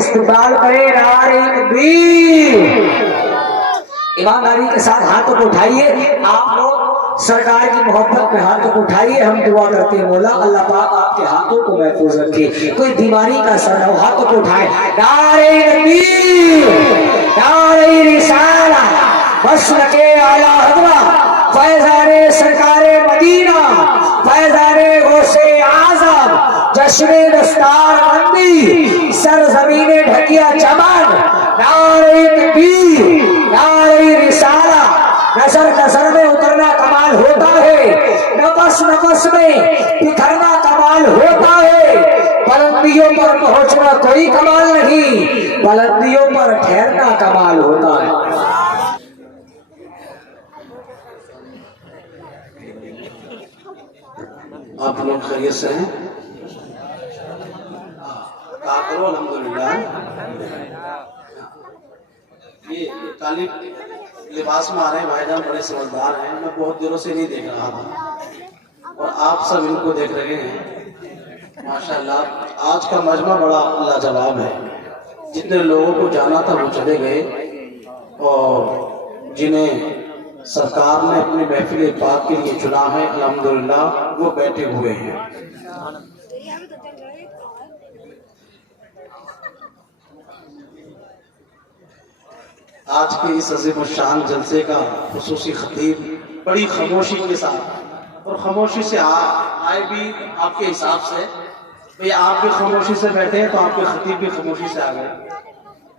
इस्तेमाल करें। नारे तकबीर। ईमानदारी के साथ हाथों को उठाइए। आप लोग सरकार की मोहब्बत में हाथों को उठाइए। हम दुआ करते हैं मौला अल्लाह पाक आपके हाथों को महफूज रखे। कोई बीमारी का असर हो, हाथों को उठाए। नारे तकबीर, नारे रिसाला, मसलके आला हज़रत, फैज़ाने सरकारे मदीना, फैज़ाने गौसे आज़म, जश्ने दस्तार बंदी, सरज़मीने ढकिया चमन। नारे तकबीर, नारे रिसाला। नजर नजर में उतरना कमाल होता है, नफस नफस में बिखरना कमाल होता है। बुलंदियों पर पहुंचना कोई कमाल नहीं, बुलंदियों पर ठहरना कमाल होता है। आप लोग खैरियत से हैं? अल्हम्दुलिल्लाह। ये काली लिबास में आ रहे हैं भाईजान, बड़े समझदार हैं। मैं बहुत दिनों से नहीं देख रहा था और आप सब इनको देख रहे हैं माशाल्लाह। आज का मजमा बड़ा लाजवाब है। जितने लोगों को जाना था वो चले गए और जिन्हें सरकार ने अपनी महफिल पाक के लिए चुना है अल्हम्दुलिल्लाह वो बैठे हुए हैं। आज के इस अजीम शान जलसे का खुसूसी खतीब बड़ी खामोशी के साथ और खामोशी से आए भी आपके हिसाब से। भाई आप भी खामोशी से बैठे हैं तो आपके खतीब भी खामोशी से आ गए।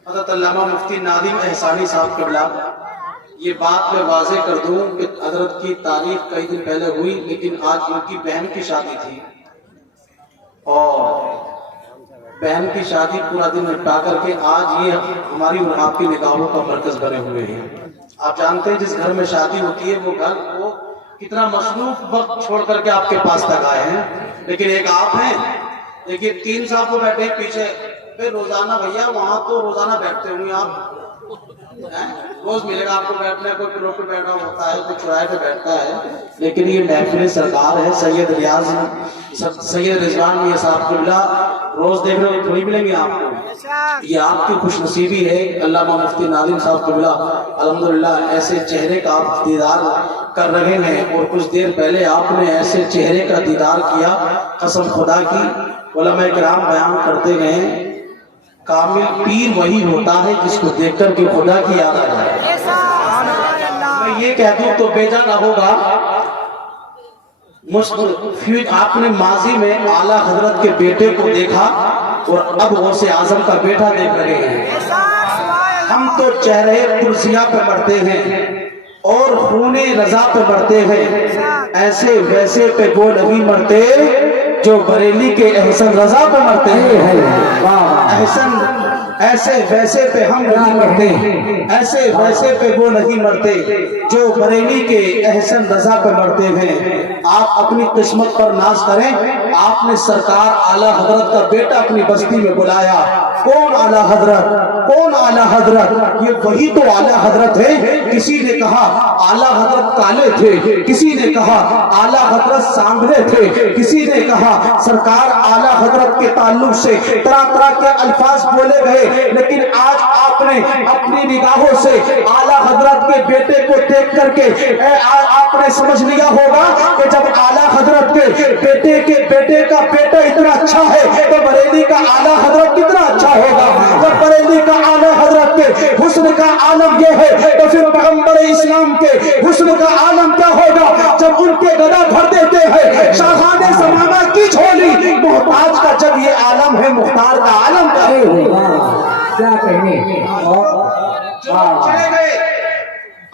हज़रत अल्लामा मुफ्ती नादिम एहसानी साहब क़िबला, ये बात मैं वाज़ेह कर दूं कि हज़रत की तारीख कई दिन पहले हुई, लेकिन आज इनकी बहन की शादी थी और बहन की शादी पूरा दिन निपटा करके आज ये हमारी और आपकी निगाहों का मरकज बने हुए हैं। आप जानते हैं जिस घर में शादी होती है वो घर वो कितना मसरूफ वक्त छोड़ करके आपके पास तक आए हैं, लेकिन एक आप हैं। देखिए 3 साहब को बैठे पीछे पे, रोजाना भैया वहां तो रोजाना बैठते होंगे आप, रोज मिलेगा आपको बैठने। कोई पिलो पे बैठा होता है, कोई चौराहे पे बैठता है, लेकिन ये महफिल सरकार है। सैयद रिजवान मियां साहब क़िबला रोज देखने को थोड़ी मिलेंगे आपको। ये आपकी खुशनसीबी है। अल्लामा मुफ्ती नादिम साहब क़िबला अल्हम्दुलिल्लाह ऐसे चेहरे का आप दीदार कर रहे हैं और कुछ देर पहले आपने ऐसे चेहरे का दीदार किया। कसम खुदा की उलमा किराम बयान करते गए कामिल पीर वही होता है जिसको देखकर के खुदा की याद आ जाए। मैं ये कह दूं तो बेजा ना होगा। आपने माजी में आला हजरत के बेटे को देखा और अब गौसे आजम का बेटा देख रहे हैं। हम तो चेहरे कुर्सिया पे मरते हैं और खूने रजा पे मरते हैं। ऐसे वैसे पे वो नहीं मरते जो बरेली के एहसन रजा पे मरते हैं। एहसन ऐसे वैसे पे हम नहीं मरते, ऐसे वैसे पे वो नहीं मरते जो बरेली के एहसन रजा पे मरते हैं। आप अपनी किस्मत पर नाज करें। आपने सरकार आला हजरत का बेटा अपनी बस्ती में बुलाया। कौन आला हजरत, कौन आला हजरत? ये वही तो आला हजरत है। किसी ने कहा आला हजरत काले थे, किसी ने कहा आला हजरत सांभले थे, किसी ने कहा सरकार आला हजरत के ताल्लुक से तरह तरह के अल्फाज बोले गए, लेकिन आज आपने अपनी निगाहों से आला हजरत के बेटे को देख करके आपने समझ लिया होगा कि जब आला हजरत के बेटे का बेटा इतना अच्छा है तो बरेली का आला हजरत कितना अच्छा होगा। जब बरेली का आला हजरत के हुस्न का आलम ये है तो फिर पैगंबर इस्लाम के हुस्न का आलम क्या होगा जब उनके गदा भर देते हैं शाहाने ज़माना की झोली। मोहताज का जब ये आलम है, मुख्तार का आलम क्या होगा? क्या कहने चले गए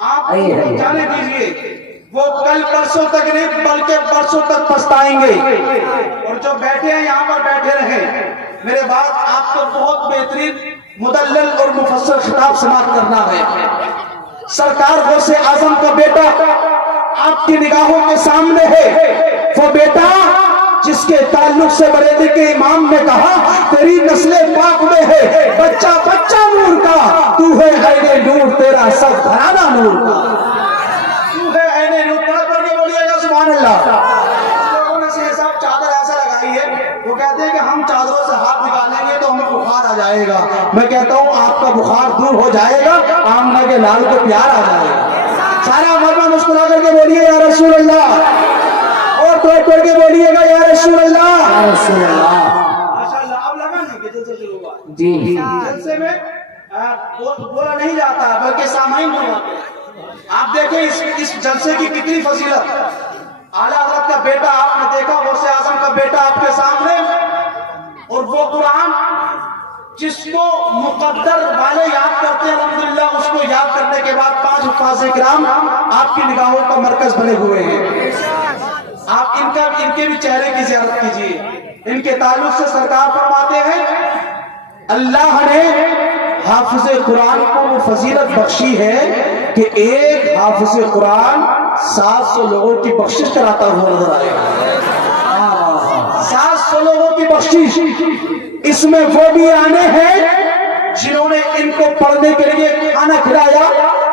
आप जाने दीजिए। वो कल परसों तक नहीं बल्कि परसों तक पछताएंगे। और जो बैठे हैं यहाँ पर बैठे रहे। मेरे बाद आपको बहुत बेहतरीन मुदल्लल और मुफस्सर खिताब समाप्त करना है। सरकार गौसे आजम का बेटा आपकी निगाहों के सामने है। वो बेटा जिसके ताल्लुक से बरेली के इमाम ने कहा तेरी नस्ले पाक में है, बच्चा बच्चा नूर का, तू है ऐने नूर, तेरा सब घराना नूर का, तू है ऐने नूर। पर ये बोलिएगा सुभान अल्लाह। लोगों ने साहब चादर ऐसा लगाई है, वो कहते हैं कि हम चादरों से हाथ निकालेंगे तो हमें बुखार आ जाएगा। جائے گا. میں کہتا ہوں آپ کا بخار دور ہو جائے گا, آمنہ کے لال کو پیار آ جائے گا. سارا مرمہ مسکرا کر کے بولیے یا رسول اللہ, اور توڑ توڑ کے بولیے گا یا رسول اللہ. رسول اللہ. ماشاءاللہ. اب لگا نہیں کہ جلسے شروع ہوا, جی جلسے میں بولا نہیں جاتا بلکہ سامعین بنواتے ہیں. آپ دیکھیں اس جلسے کی کتنی فضیلت. اعلیٰ حضرت کا بیٹا آپ نے دیکھا, غوث اعظم کا بیٹا آپ کے سامنے, اور وہ قرآن جس کو مقدر والے یاد کرتے ہیں الحمدللہ, اس کو یاد کرنے کے بعد 5 حفاظ کرام آپ کی نگاہوں کا مرکز بنے ہوئے ہیں. آپ ان کے بھی چہرے کی زیارت کیجیے. ان کے تعلق سے سرکار فرماتے ہیں اللہ نے حافظ قرآن کو وہ فضیلت بخشی ہے کہ ایک حافظ قرآن 700 لوگوں کی بخشش کراتا ہوا نظر آئے گا. 700 لوگوں کی بخشش. اس میں وہ بھی آنے ہیں جنہوں نے ان کو پڑھنے کے لیے کھانا کھلایا,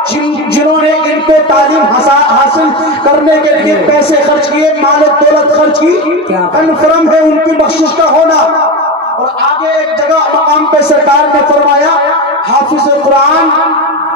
جنہوں نے ان کو تعلیم حاصل کرنے کے لیے پیسے خرچ کیے, مال و دولت خرچ کی. کنفرم ہے ان کی بخشش کا ہونا. اور آگے ایک جگہ مقام پہ سرکار نے فرمایا حافظ قرآن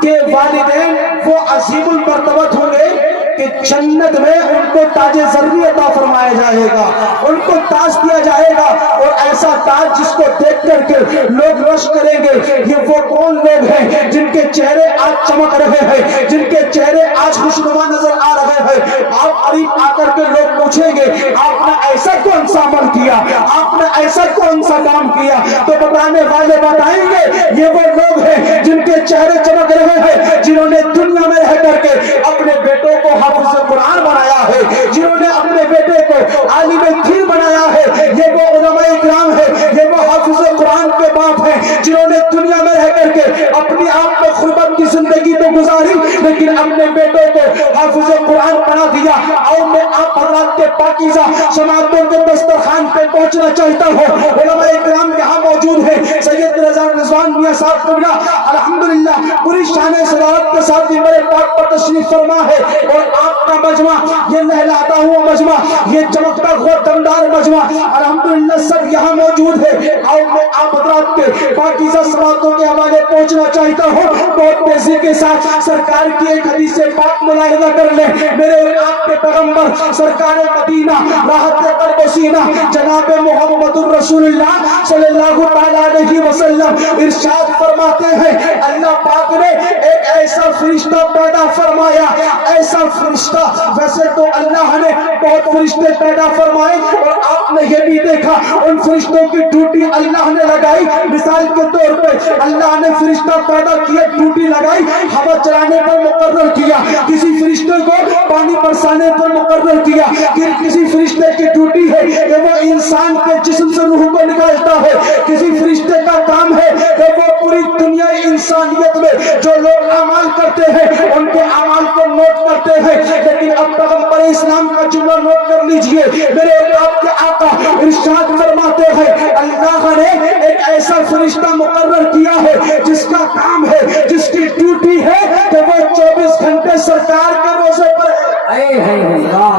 کے والدین وہ عظیم المرتبت ہوں گے کہ جنت میں ان کو تاج زرری عطا فرمایا جائے گا, ان کو تاج دیا جائے گا, اور ایسا تاج جس کو دیکھ کر کے لوگ رش کریں گے یہ وہ کون لوگ ہیں جن کے چہرے آج چمک رہے ہیں, جن کے چہرے آج خوشنما نظر آ رہے ہیں. آپ قریب آ کر کے لوگ پوچھیں گے آپ نے ایسا کون سا عمل کیا, آپ نے ایسا کون سا کام کیا, تو بتانے والے بتائیں گے یہ وہ لوگ ہیں جن کے چہرے چمک رہے ہیں, جنہوں نے دنیا میں رہ کر کے اپنے بیٹوں کو حافظ قرآن بنایا ہے, جنہوں نے اپنے بیٹے کو عالم دین بنایا ہے. یہ وہ علماء کرام ہے, یہ وہ حافظ قرآن کے باپ ہیں جنہوں نے دنیا میں رہ کر کے اپنی آپ کو غربت کی زندگی تو گزاری لیکن اپنے بیٹوں کو حافظ قرآن بنا دیا. اور میں آپ حضرات کے پاکیزہ سماعتوں کے دسترخوان پہ پہنچنا چاہتا ہوں. علماء کرام یہاں موجود ہیں. سید رضا رضوان میاں صاحب قبلہ الحمدللہ پوری شان صدارت کے ساتھ میرے پاک پر تشریف فرما ہے, اور آپ کا مجمع یہ لہلاتا ہوا مجمع, یہ چمکتا ہوا دمدار مجمع الحمدللہ سب یہاں موجود ہے. اور میں آپ حضرات کے پاکیزہ سماعتوں کے حوالے پہنچنا چاہتا ہوں. بہت تیزی کے ساتھ سرکار کی ایک حدیث پاک ملاحظہ کر لیں. میرے اور آپ کے پیغمبر سرکار مدینہ راحت قلب و سینہ جناب محمد الرسول اللہ صلی اللہ تعالی علیہ وسلم ارشاد فرماتے ہیں اللہ پاک نے ایک ایسا فرشتہ پیدا فرمایا, ایسا فرشتہ. ویسے تو اللہ نے بہت فرشتے پیدا فرمائے اور آپ نے یہ بھی دیکھا ان فرشتوں کی ڈیوٹی اللہ نے لگائی. مثال کے طور پہ اللہ نے فرشتہ پیدا کیا, ڈیوٹی لگائی ہوا چلانے پر مقرر کیا, کسی فرشتے کو پانی برسانے پر مقرر کیا, کسی فرشتے کی ڈیوٹی ہے کہ وہ انسان کے جسم سے روح کو نکالتا ہے, کسی فرشتے کا کام ہے کہ وہ پوری دنیا انسانیت میں جو لوگ اعمال کرتے ہیں ان کے اعمال کو نوٹ کرتے ہیں. لیکن اب پیغمبر اسلام کا جملہ نوٹ کر لیجئے. میرے آپ کے آقا ارشاد فرماتے ہیں اللہ نے ایک ایسا فرشتہ مقرر کیا ہے جس کا کام ہے, جس کی ڈیوٹی ہے کہ وہ 24 گھنٹے سرکار کے روزے پر ہے. اے ہے اللہ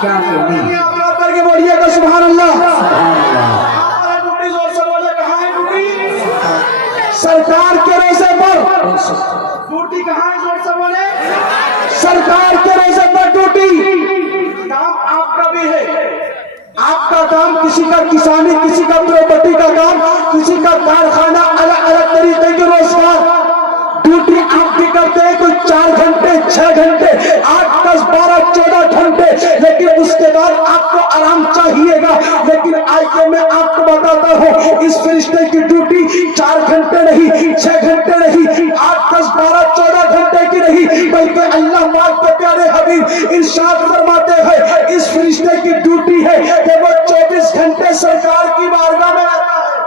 کیا کہنی. آپ کر کے بولیے گا سبحان اللہ. ہمارا ڈیوٹی زور سے بولے کہاں ہے ڈیوٹی؟ سرکار کے روزے پر. ڈیوٹی کہاں ہے زور سے بولے؟ سرکار کے روزے پر ڈیوٹی. کام آپ کا بھی ہے, آپ کا کام کسی کا کسانی, کسی کا پراپرٹی کا کام, کسی کا کارخانہ, الگ الگ طریقے کے روزگار. ڈیوٹی آپ بھی کرتے ہیں کوئی 4 گھنٹے 6 گھنٹے 8 10 12 14 گھنٹے, لیکن اس کے بعد آپ کو آرام چاہیے گا. لیکن آئیے میں آپ کو بتاتا ہوں اس فرشتے کی ڈیوٹی 4 گھنٹے نہیں, 6 گھنٹے نہیں, 8 10 12 14 گھنٹے کی نہیں, بلکہ اللہ پاک کے پیارے حبیب ارشاد فرماتے ہیں اس فرشتے کی ڈیوٹی ہے کہ وہ 24 گھنٹے سرکار کی بارگاہ میں آتا ہے.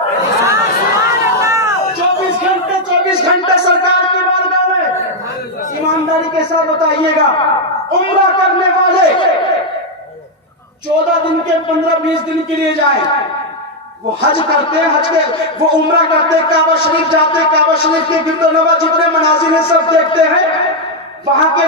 24 گھنٹے سرکار کی بارگاہ میں. ایمانداری کے ساتھ بتائیے گا عمرہ کرنے والے 14 دن کے 15-20 دن کے لیے جائیں, وہ حج کرتے ہیں, حج کے وہ عمرہ کرتے, کعبہ شریف جاتے, کعبہ شریف کے گرد و نواح جتنے مناظر ہیں سب دیکھتے ہیں. وہاں کے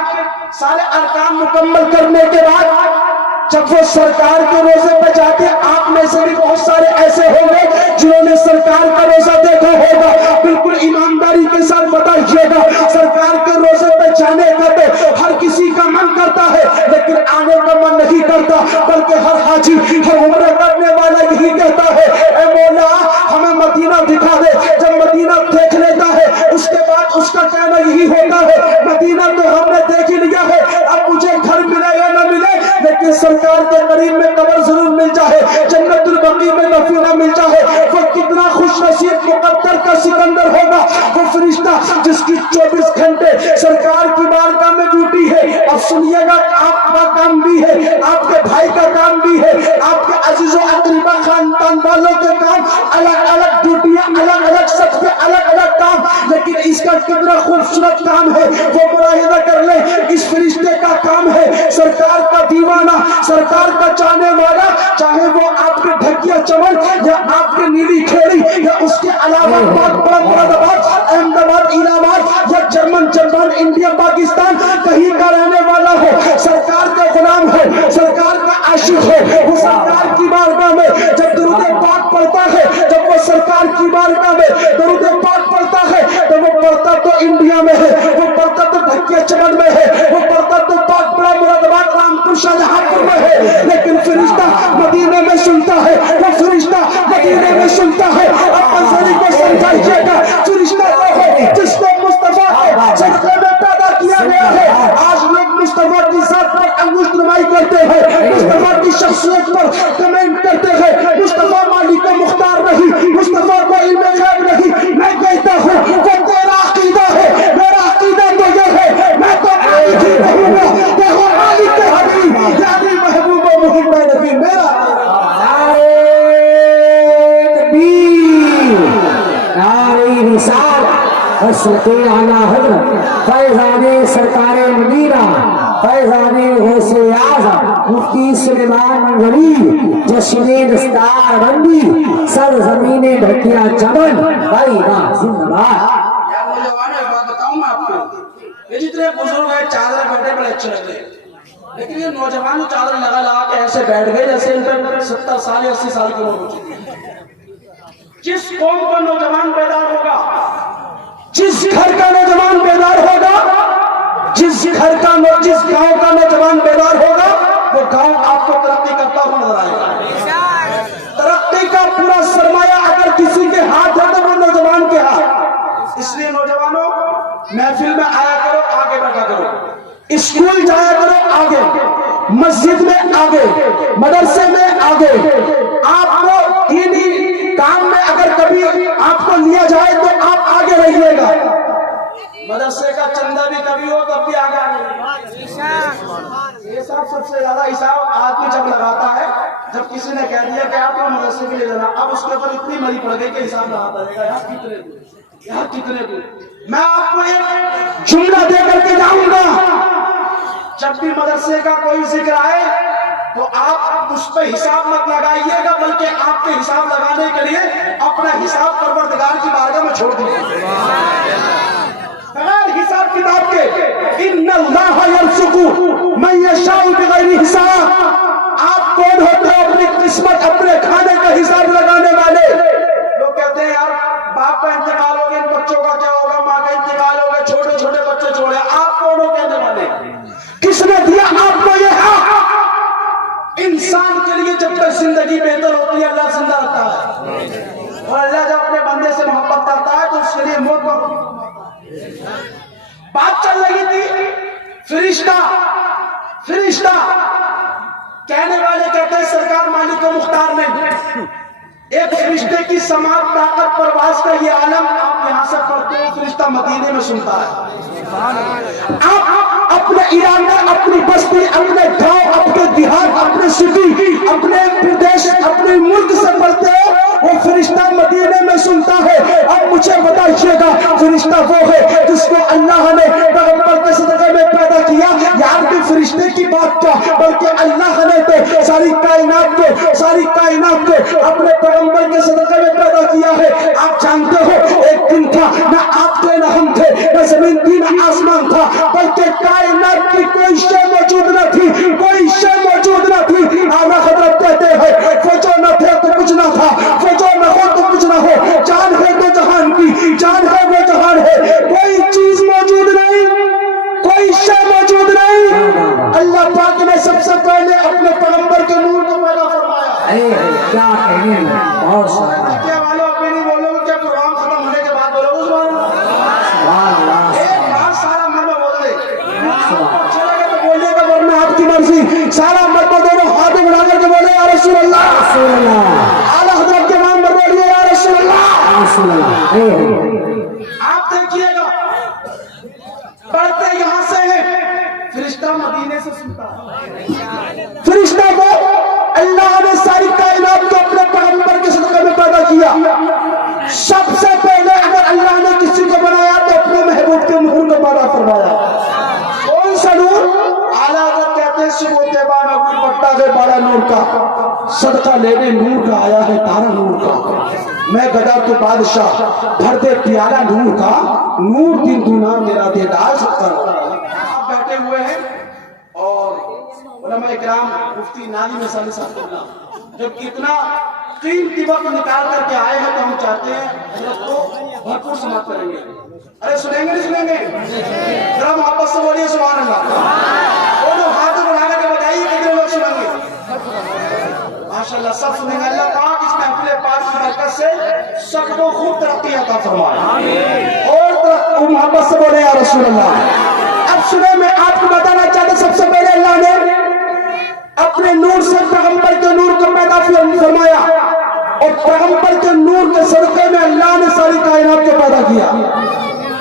سارے ارکان مکمل کرنے کے بعد जब वो सरकार के रोजे पे जाते, आप में से भी बहुत सारे ऐसे होंगे जिन्होंने सरकार का रोजा देखा होगा। बिल्कुल ईमानदारी के साथ बताइएगा, सरकार के रोजे पे जाने का तो हर किसी का मन करता है, लेकिन आने का मन नहीं करता, बल्कि हर हाजी, हर उम्र करने वाला यही कहता है, ऐ मौला हमें मदीना दिखा दे। जब मदीना देख लेता है, उसके बाद उसका कहना यही होता है, मदीना तो हमने देख ही लिया है, अब मुझे घर मिले या न मिले, लेकिन सरकार के करीब में कब्र जरूर मिल जाए, जन्नतुल बकी में नफीना मिल जाए। वो कितना खुश नसीब मुकद्दर का सिकंदर होगा, वो फरिश्ता जिसकी 24 घंटे सरकार की बारगाह में ड्यूटी है। अब सुनिएगा, आपका काम भी है, आपके भाई का काम भी है, आपके अजीजों अकरीबा खानदान वालों के काम, अलग अलग ड्यूटियां, अलग अलग सबके अलग अलग काम, लेकिन इसका कितना खूबसूरत काम है वो मुलाहिजा कर ले। इस फरिश्ते का काम है सरकार का दीवाना, सरकार का चाहने वाला, चाहे वो आपके ढकिया चमन या आपके नीली खेड़ी या उसके अलावा मुरादाबाद, अहमदाबाद, इलाहाबाद या जर्मन, जापान, इंडिया, पाकिस्तान कहीं का रहने वाला हो, सरकार का गुलाम हो, सरकार का आशिक हो, वो सरकार की बारगाह में जब दुरूद पाक पढ़ता है, जब वो सरकार की बारगाह में दुरूद पाक पढ़ता है, तो वो पढ़ता तो इंडिया में है, वो पढ़ता तो ढकिया चमन में है, वो पढ़ता तो पाकपुरा, मुरादाबाद, रामपुर, शाहजहांपुर में है, लेकिन फरिश्ता मदीने में सुनता है, वो फरिश्ता मदीने में सुनता है। अब मंजरी को समझाइएगा, फरिश्ता वो है जिसको मुस्तफा के सदक़े में पैदा किया गया है। आज लोग मुस्तफा की जात पर अंगुष्ठ नुमाई करते हैं, मुस्तफा की शख्सियत पर कमेंट करते हैं, मुस्तफा मालिक मुख्तार नहीं, मुस्तफा को इल्म गैब नहीं। मैं कहता हूँ वो तेरा अकीदा है, मेरा अकीदा तो ये है, मैं तो मालिक ही रहूंगा, देखो मालिक के हबीब यानी महबूब मोहम्मद नबी मेरा। फैजाने सरकारे मदीना, फैजाने गौसे आज़म, मुफ्ती सुलेमान मंगली, जश्ने दस्तार बंदी, सर जमीने ढकिया चमन, भाई ना जिंदाबाद। यार नौजवानों, एक बात बताऊं मैं आपको, ये जितने बुजुर्ग हैं चादर बैठे बड़े अच्छे लग रहे हैं, लेकिन ये नौजवान जो चादर लगा लगा के ऐसे बैठ गए जैसे इन पर 70 साल या 80 साल की उम्र हो चुकी है। जिस कौम का नौजवान पैदा होगा, जिस घर का नौजवान बेदार होगा, जिस गांव का नौजवान बेदार होगा, वो गांव आपको तरक्की करता हुआ नजर आएगा। तरक्की का पूरा सरमाया अगर किसी के हाथ है तो वो नौजवान के हाथ। इसलिए नौजवानों, महफिल में आया करो, आगे बढ़ा करो, स्कूल जाया करो आगे, मस्जिद में आगे, मदरसे में आगे। आपको दीनी काम में अगर कभी आपको लिया जाए तो आप आगे रहिएगा। मदरसे का चंदा भी कभी हो तब भी आगे ये सब सबसे ज्यादा हिसाब आदमी जब लगाता है जब किसी ने कह दिया कि आपको मदरसे के लिए देना, अब उसके ऊपर इतनी मरी पड़ गई कि हिसाब लगाता रहेगा, यहाँ कितने दूर। मैं आपको एक जुमला दे करके जाऊंगा, जब भी मदरसे का कोई जिक्र आए तो आप उस पर हिसाब मत लगाइएगा, बल्कि आपके हिसाब लगाने के लिए अपना हिसाब परवरदिगार की बारगाह में छोड़ दीजिए बगैर हिसाब किताब के। इन्नल्लाह यरज़ुक़ु मन यशाउ बिग़ैरि हिसाब। आप कौन होते हो अपनी किस्मत, अपने खाने का हिसाब लगाने वाले? लोग कहते हैं यार बाप का इंतकाल हो गया, इन बच्चों का क्या होगा, माँ का इंतकाल हो गया, छोटे छोटे बच्चे छोड़े। आप कौन हो कहने वाले? किसने दिया आपको ये हक? इंसान के लिए जब तक जिंदगी बेहतर होती है अल्लाह जिंदा रखता है, और अल्लाह जब अपने बंदे से मोहब्बत करता है तो उसके लिए मौत का बात चल रही थी। फरिश्ता कहने वाले कहते हैं सरकार मालिक को मुख्तार नहीं। एक फरिश्ते की समात ताकत परवाज का ये आलम आप यहां से पढ़ते हो, फरिश्ता मदीने में सुनता है। आप अपने इलाका, अपनी बस्ती, अपने गांव, अपने देहात, अपने सिटी, अपने प्रदेश, अपने मुल्क से पढ़ते हो, वो फरिश्ता मदीने में सुनता है। अब मुझे बताइएगा, फरिश्ता वो है जिसको अल्लाह ने पैगंबर के सदक़े में पैदा किया। यार के फरिश्ते की बात क्या, बल्कि अल्लाह ने तो सारी कायनात को अपने पैगंबर के सदक़े में पैदा किया है। आप जानते हो एक दिन था, ना आप थे ना हम थे, ना जमीन थी ना आसमान था, बल्कि कायनात की कोई शय मौजूद न थी, कोई शय मौजूद न थी। रसूल अल्लाह आला हजरत के नाम पर बोलिए या रसूल अल्लाह। रसूल अल्लाह। आप देखिएगा पढ़ते यहाँ से है, फरिश्ता मदीने से सुनता है। फरिश्ता को अल्लाह ने सारी कायनात को अपने पैगंबर के सदक़े में पैदा किया। सबसे पहले अगर अल्लाह ने किसी को बनाया तो अपने महबूब के नूर को पैदा फरमाया। कौन सा नूर? आला हज़रत कहते हैं सुबह तैबा में कोई पट्टा के बड़ा नूर का सदका लेने नूर का आया है, तारा नूर का। मैं गदा तो बादशाह भर दे प्याला नूर का, नूर दिन दूना मेरा देदार सत्ता। आप बैठे हुए हैं और उलमा इकराम मुफ्ती नादी में जब इतना कीमती वक्त निकाल करके आए हैं तो हम चाहते हैं हजरत को भरपूर समाप्त करेंगे। अरे सुनेंगे नहीं सुनेंगे? जरा मोहब्बत से बोलिए सुभान अल्लाह। वो लोग हाथ बढ़ा करके बताइए कितने लोग सुनेंगे? माशाल्लाह सब सुनेंगे। अल्लाह पाक इस महफिल पाक की बरकत से सबको खूब तरक्की अता फरमाए और मोहब्बत से बोले या रसूल अल्लाह। अब सुने, मैं आपको बताना चाहता, सबसे पहले अल्लाह ने अपने नूर से पैगंबर के नूर को पैदा फरमाया और पैगंबर के नूर के सदक़े में अल्लाह ने सारी कायनात को पैदा किया।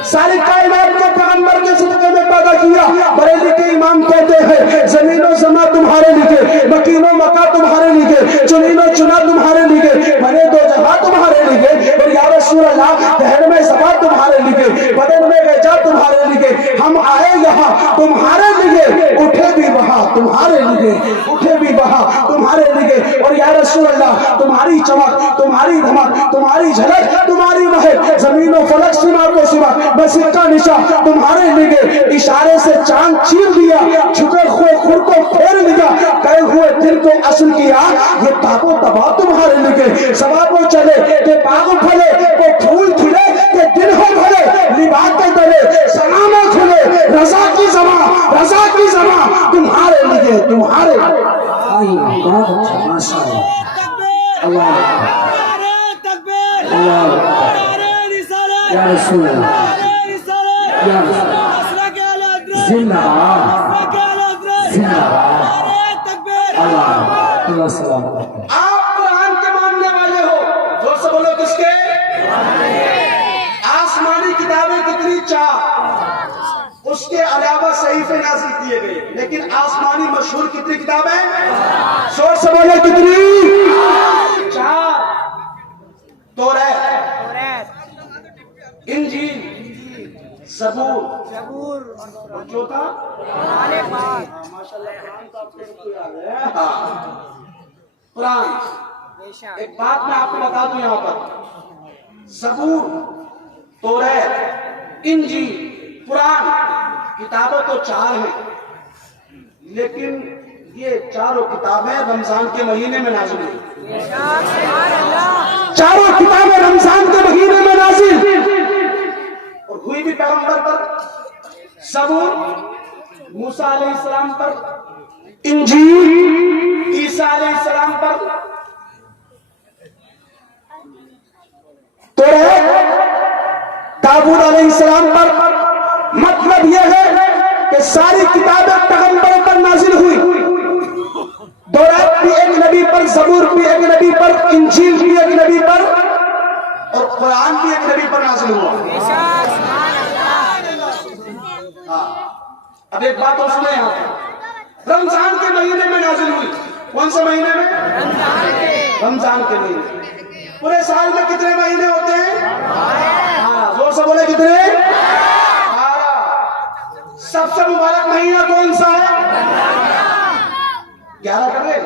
सारी कायनात को पैगंबर के सदक़े में पैदा किया। बरेली के इमाम कहते हैं जमीनो जमा तुम्हारे लिखे, मकीनो मका तुम्हारे लिखे, चुनीनो चुना तुम्हारे लिखे, बने दो जहां तुम्हारे लिखे और या रसूल अल्लाह दहर में सभा तुम्हारे लिखे, बदन में गजा तुम्हारे लिखे। हम आए यहाँ तुम्हारे लिए, उठे भी वहां तुम्हारे लिए, उठे भी वहां तुम्हारे लिए। और या रसूल अल्लाह तुम्हारी चमक, तुम्हारी धमक, तुम्हारी झलक, तुम्हारी महक, जमीनों फलक सीमा को सीमा मस्जिद का निशा तुम्हारे लिए। इशारे से चांद चीर दिया, छुपे हुए खुर को फेर लिया, गए हुए दिल को असल किया, ये ताबो तबा तुम्हारे लिए। सवाबों चले के बाग फले, वो फूल खिले के दिन हो भले, लिबास डले सलामा खुले, रजा की जमा, रजा की जमा तुम्हारे लिए, तुम्हारे लिए। आई बहुत अच्छा माशाअल्लाह। अल्लाह अल्लाह या रसूल अल्लाह या रसूल जिंदाबाद जिंदाबाद। अल्लाह अल्लाह सलाम। आप कुरान के मानने वाले हो, जोर से बोलो किसके? आसमानी किताबें कितनी चार, उसके अलावा सहीफे नाज़िल किए गए, लेकिन आसमानी मशहूर कितनी किताबें? जोर से बोलो कितनी? चार। तौरात, इंजील, ज़बूर और चौथा माशाल्लाह कुरान तो आपके सबको याद है। कुरान। एक बात मैं आपको बता दूं यहाँ पर, ज़बूर, तौरात, इंजील, कुरान किताबें तो चार हैं, लेकिन ये चारों किताबें रमजान के महीने में नाज़िल हुई। चारों किताबें रमजान के महीने में नाज़िल और हुई भी पैगंबर पर, ज़बूर मूसा अलैहिस्सलाम पर, इंजील ईसा अलैहिस्सलाम पर, तौरात दाऊद अलैहिस्सलाम पर। मतलब यह है कि सारी किताबें पैगंबर पर नाज़िल हुई। तौरात भी एक नबी पर, ज़बूर भी एक नबी पर, इंजील भी एक नबी पर और कुरान भी एक नबी पर नाज़िल हुआ। अब एक बात और सुने, यहाँ पर रमजान के महीने में नाज़िल हुई। कौन से महीने में? रमजान के महीने। पूरे साल में कितने महीने होते हैं? 12। जोर से बोले कितने? 12। सबसे मुबारक महीना कौन सा है? 11 कर रहे?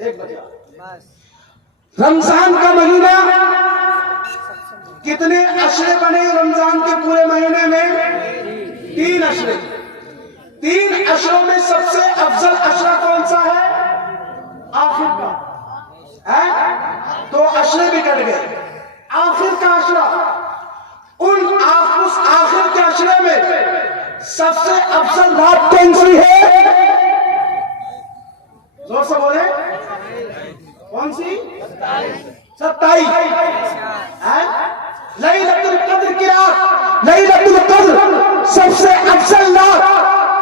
1 बजा। रमजान का महीना कितने अशरे बने रमजान के पूरे महीने में? 3 अशरे। 3 अशरों में सबसे अफजल अशरा कौन सा है? आखिर का है। तो अशरे भी कट गए। आखिर का अशरा, उस आखिर के अशरे में सबसे अफजल रात कौन सी है? जोर से बोले, कौन सी? 27 है। लैलतुल कद्र की रात, लैलतुल कद्र सबसे अफजल रात।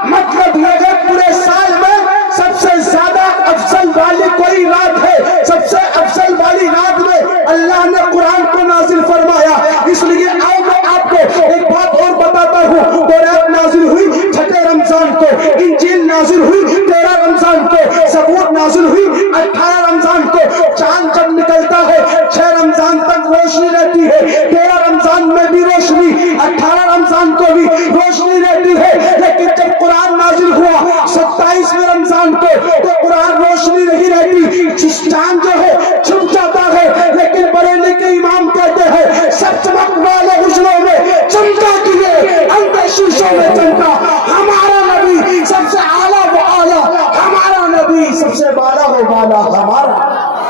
मतलब ये पूरे साल में सबसे ज्यादा अफजल वाली कोई रात है, सबसे اللہ نے قرآن کو نازل فرمایا. اس لیے آؤ میں آپ کو ایک بات اور بتاتا ہوں. تورات نازل ہوئی 6 رمضان کو, انجیل نازل ہوئی 13 رمضان کو, زبور نازل ہوئی 18 رمضان کو. چاند جب نکلتا ہے 6 رمضان تک روشنی رہتی ہے, 13 رمضان میں بھی روشنی, 18 رمضان کو بھی روشنی رہتی ہے. لیکن جب قرآن نازل ہوا 27ویں رمضان کو تو قرآن روشنی نہیں رہتی, چاند جو ہے چھپ جاتا ہے. لیکن بریلی کے امام کہتے ہیں سب چمک والے اجلوں میں چمکا کیے, اندر شیشوں میں چمکا. ہمارا نبی سب سے اعلیٰ و اعلیٰ, ہمارا نبی سب سے بالا و بالا ہمارا.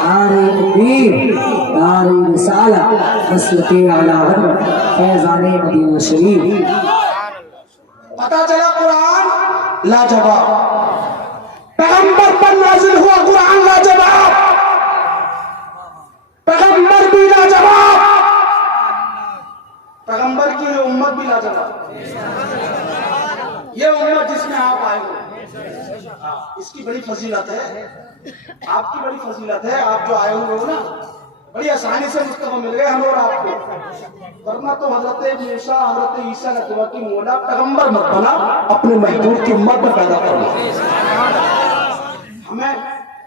نعرہ تکبیر, نعرہ رسالہ, مسلک اعلیٰ حضرت فیضان مدینہ شریف. پتا چلا قرآن لاجواب, پیغمبر پر نازل ہوا قرآن لاجواب, پیغمبر بھی لاجواب, پیغمبر کی یہ امت بھی لاجواب. یہ امت جس میں آپ آئے ہو اس کی بڑی فضیلت ہے, آپ کی بڑی فضیلت ہے. آپ جو آئے ہوئے ہو نا بڑی آسانی سے مصطفیٰ مل گئے ہم اور آپ کو, ورنہ تو حضرت موسیٰ حضرت عیسیٰ نے دعا کی مولا پیغمبر مت بنا, اپنے محبوب کی امت میں پیدا کرنا. ہمیں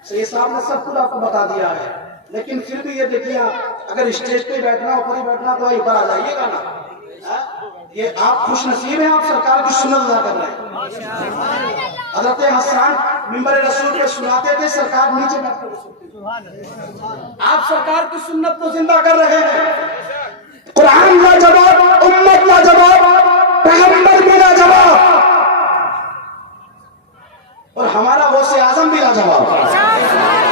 سید صاحب نے سب کچھ آپ کو بتا دیا ہے, لیکن پھر بھی یہ دیکھیے اگر اسٹیج پہ بیٹھنا اوپر ہی بیٹھنا تو اوپر آ جائیے گا نا. یہ آپ خوش نصیب ہیں, آپ سرکار کی سنت ادا کر رہے ہیں. حضرت حسان منبر رسول پہ سناتے تھے, سرکار نیچے بیٹھ کر سنتے تھے. آپ سرکار کی سنت کو زندہ کر رہے ہیں. قرآن لاجواب, امت لاجواب, پیغمبر بھی لاجواب, اور ہمارا غوث اعظم بھی لاجواب,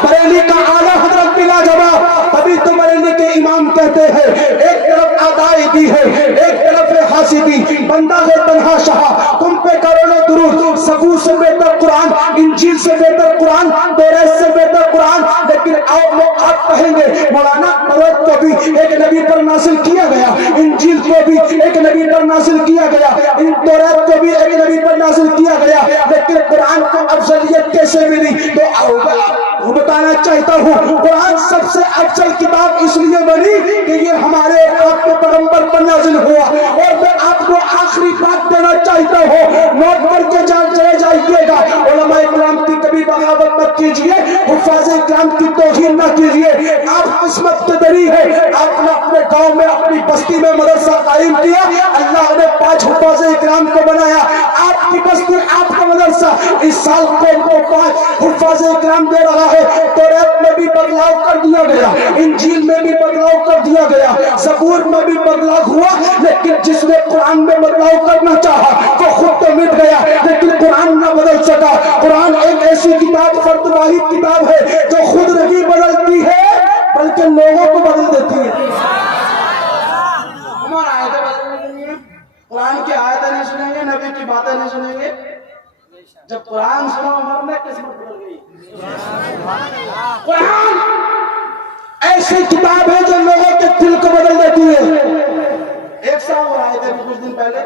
بریلی کا اعلیٰ حضرت بھی لاجواب. تبھی تو بریلی کے امام کہتے ہیں ایک طرف عدائدی ہے, ایک طرف ہے حاسدی, بندہ ہے تنہا شاہ, تم پہ کروڑوں درود. زبور سے بہتر قرآن, انجیل سے بہتر قرآن, تورات سے بہتر قرآن. لیکن آؤ آپ کہیں گے مولانا تورات کو بھی ایک نبی پر نازل کیا گیا, انجیل کو بھی ایک نبی پر نازل کیا گیا, تورات کو بھی ایک نبی پر نازل کیا گیا, لیکن قرآن کو افضلیت کیسے ملی؟ تو آؤ بتانا چاہتا ہوں قرآن سب سے افضل کتاب اس لیے بنی کہ یہ ہمارے آپ کے پیغمبر پر نازل ہوا. اور میں آپ کو آخری بات دینا چاہتا ہوں, نوٹ کر کے چلے جائیے گا. علماء اکرام کی کبھی بغاوت مت کیجیے, حفاظ اکرام کی توہین نہ کیجیے. آپ قسمت کے دری ہے, آپ نے اپنے گاؤں میں اپنی بستی میں مدرسہ قائم کیا, اللہ نے 5 حفاظ اکرام کو بنایا. آپ کی بستی آپ کا مدرسہ اس سال قوم کو 5 حفاظ اکرام دے رہا ہے. تورات میں بھی بدلاؤ کر دیا گیا, انجیل میں بھی بدلاؤ کر دیا گیا, زبور میں بھی بدلاؤ ہوا. لیکن جس نے قرآن میں بدلاؤ کرنا چاہا وہ خود تو مٹ گیا, لیکن قرآن نہ بدل سکا. قرآن ایک ایسی کتاب, فرد واحد کتاب ہے جو خود نہیں بدلتی ہے بلکہ لوگوں کو بدل دیتی ہے. ہمارا آیتیں بدلنے کے لیے قرآن کی آیتیں نہیں سنیں گے, نبی کی باتیں نہیں سنیں گے. جب قرآن سنا عمر میں قسمت بدل گئی. قرآن ایسی کتاب ہے جو لوگوں کے دل کو بدل دیتی ہے. ایک صاحب اور آئے تھے کچھ دن پہلے,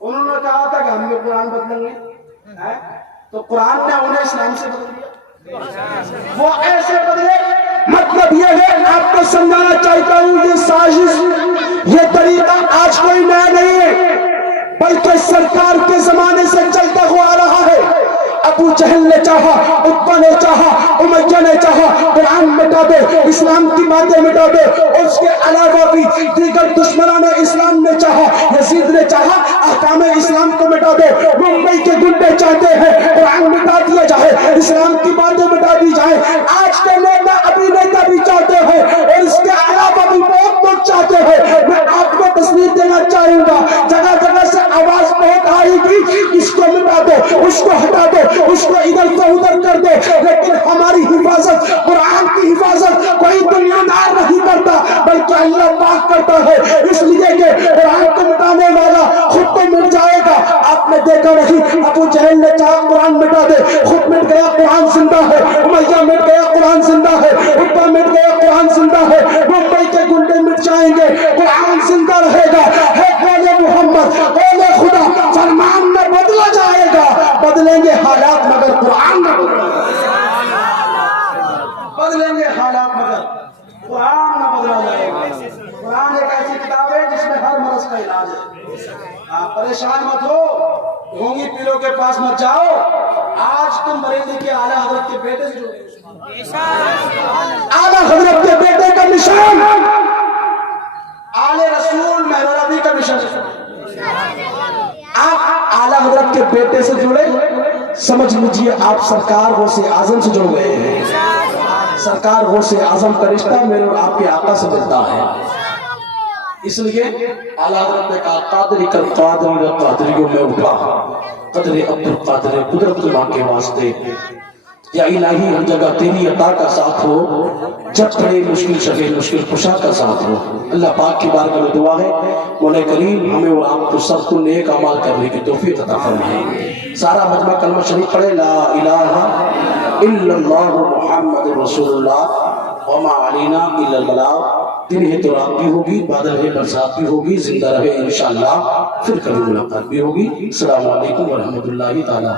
انہوں نے کہا تھا کہ ہم بھی قرآن بدلیں گے, تو قرآن نے انہیں اسلام سے بدل دیا. وہ ایسے بدلے. مطلب یہ ہے, آپ کو سمجھانا چاہتا ہوں یہ سازش, یہ طریقہ آج کوئی نیا نہیں ہے بلکہ سرکار کے زمانے سے چلتا ہوا آ رہا ہے. ابو جہل نے چاہا, عتبہ نے چاہا, امیہ نے چاہا قرآن مٹا دے, اسلام کی باتیں مٹا دے. اس کے علاوہ بھی دیگر دشمنان اسلام نے چاہا, یزید نے چاہا احکام اسلام کو مٹا دے. ممبئی کے گنڈے چاہتے ہیں قرآن مٹا دیا جائے, اسلام کی باتیں مٹا دی جائے. آج کے نیتا ابھی نیتا بھی چاہتے ہیں اور اس کے علاوہ بھی بہت لوگ چاہتے ہیں. میں آپ کو تصویر دینا چاہوں گا, جگہ جگہ سے آواز بہت آئی گی اس کو مٹا دو, اس کو ہٹا دو, اس کو ادھر سے ادھر کر دو. لیکن ہماری حفاظت, قرآن کی حفاظت کوئی دنیا دار نہیں کرتا بلکہ اللہ پاک کرتا ہے. اس لیے کہ قرآن کو مٹانے والا خود تو مٹ جائے گا. آپ نے دیکھا نہیں, ابو جہل نے چاہا قرآن مٹا دے, خود مٹ گیا, قرآن زندہ ہے. امیہ مٹ گیا, قرآن زندہ ہے. عتبہ مٹ گیا, قرآن زندہ ہے. ممبئی کے گنڈے مٹ جائیں گے, قرآن زندہ رہے گا. ہے قول محمد, قول خدا, فرمان میں بدلا جائے گا. بدلیں گے حالات مگر قرآن نہ بدلیں گے. حالات مگر قرآن نہ हाजिर हो जाएगा। कुरान एक ऐसी किताब है जिसमें हर मर्ज का इलाज है। आप परेशान मत हो, ढोंगी पीरों के पास मत जाओ। आज तुम बरेली के आला हजरत के बेटे से जुड़े हो। आला हजरत के बेटे का निशान आले रसूल मेहरबी का निशान। आप आला हजरत के बेटे से जुड़े, समझ लीजिए आप सरकार गौसे आजम से जुड़ गए हैं। सरकार गौसे आजम का रिश्ता मेरे और आपके आका से मिलता है। इसलिए आला हजरत ने कहा कादरी कर कादरियों में उठा कदरे अब्दुल कादर कुदरत मां के वास्ते। या इलाही हर जगह तेरी अता का साथ हो, जब खड़े मुश्किल शगे मुश्किल कुशा का साथ हो। अल्लाह पाक की बारगाह में दुआ है मौला करीम हमें और आपको सबको नेक अमाल करने की तौफीक अता फरमाए। सारा मजमा कलमा शरीफ पढ़े, ला इलाहा इल्लल्लाह मुहम्मदुर रसूलुल्लाह व मा अलैना इल्लल बलाग। दिन है तो रात भी होगी, बादल है बरसात भी होगी, जिंदा रहे इंशाअल्लाह, फिर कभी मुलाकात भी होगी। अस्सलामु अलैकुम व रहमतुल्लाहि ताला।